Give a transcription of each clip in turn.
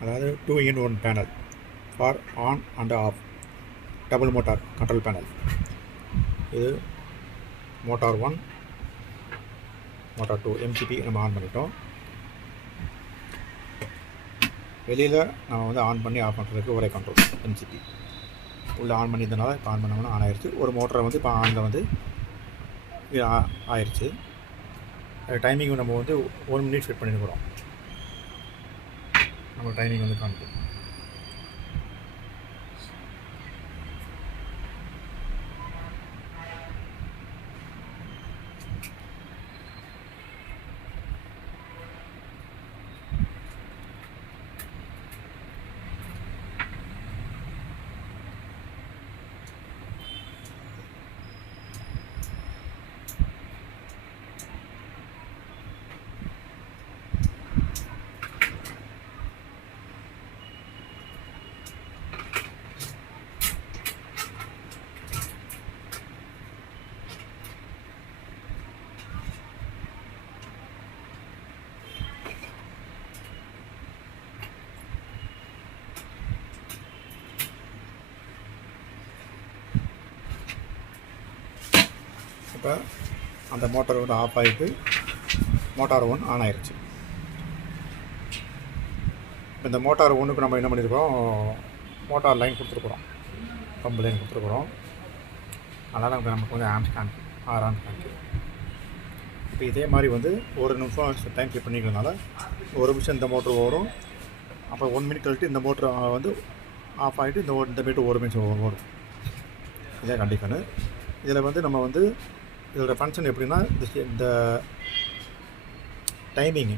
அதாவது 2-in-1 panel for on and half double motor control panel. இது motor 1 motor 2 MCP நம்ம on பண்ணிட்டோம். வெளியில் நம்ம வந்து ஆன் பண்ணி ஆஃப் பண்ணுறதுக்கு ஒரே கண்ட்ரோல் MCP. உள்ளே ஆன் பண்ணியிருந்தனால இப்போ ஆன் பண்ணோம்னா ஆன் ஆயிடுச்சு. ஒரு மோட்டரை வந்து இப்போ ஆனில் வந்து ஆயிடுச்சு. டைமிங் நம்ம வந்து 1 minute செட் பண்ணியிருக்கிறோம். நம்ம டைமிங் வந்து காமிக்கும். இப்போ அந்த மோட்டார் வந்து ஆஃப் ஆகிட்டு மோட்டார் 1 ஆன் ஆயிடுச்சு. இப்போ இந்த மோட்டார் 1க்கு நம்ம என்ன பண்ணியிருக்கோம், மோட்டார் லைன் கொடுத்துருக்குறோம், பம்பு லைன் கொடுத்துருக்குறோம். அதனால் நமக்கு வந்து ஆம்ஸ் காமிக்கும், 6 ஆம்ஸ் காமிக்கும். இப்போ இதே மாதிரி வந்து ஒரு நிமிஷம் டைம் செட் பண்ணிக்கிறதுனால ஒரு நிமிஷம் இந்த மோட்ரு ஓடும். அப்போ 1 minute கழிட்டு இந்த மோட்ரு வந்து ஆஃப் ஆகிட்டு இந்த மீட்ரு 1 நிமிஷம் ஓடும். இதே கண்டிஷனு. இதில் வந்து நம்ம வந்து இதோட ஃபங்க்ஷன் எப்படின்னா, இந்த டைமிங்கு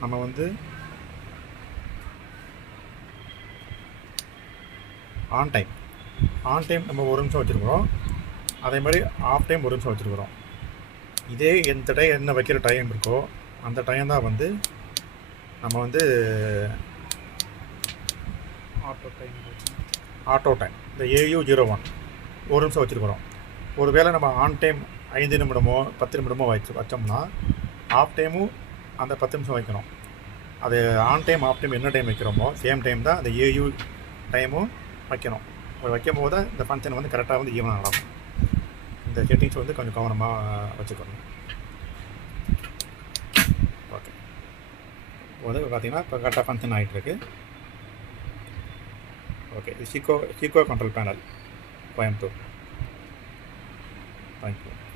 நம்ம வந்து ஆன் டைம் நம்ம 1 நிமிஷம் வச்சுருக்குறோம். அதே மாதிரி ஆஃப் டைம் 1 நிமிஷம் வச்சுருக்குறோம். இதே எந்த டைம் என்ன வைக்கிற டைம் இருக்கோ அந்த டைம் தான் வந்து நம்ம வந்து ஆட்டோ டைம் இந்த AU01 1 நிமிஷம் வச்சுருக்குறோம். ஒரு வேளை நம்ம ஆன் டைம் 5 நிமிடமோ 10 நிமிடமோ வச்சோம்னா ஆஃப் டைமும் அந்த 10 நிமிஷம் வைக்கணும். அது ஆன் டைம் ஆஃப் டைம் என்ன டைம் வைக்கிறோமோ சேம் டைம் தான் அந்த AU டைமும் வைக்கணும். வைக்கும் போது தான் இந்த ஃபங்க்ஷன் வந்து கரெக்டாக வந்து ஈவனாக நடக்கும். இந்த செட்டிங்ஸ் வந்து கொஞ்சம் கவனமாக வச்சுக்கணும். ஓகே, வந்து பார்த்திங்கன்னா இப்போ கரெக்டாக ஃபங்க்ஷன் ஆகிட்டுருக்கு. ஓகே, இது Chicco control panel Coimbatore. Thank you.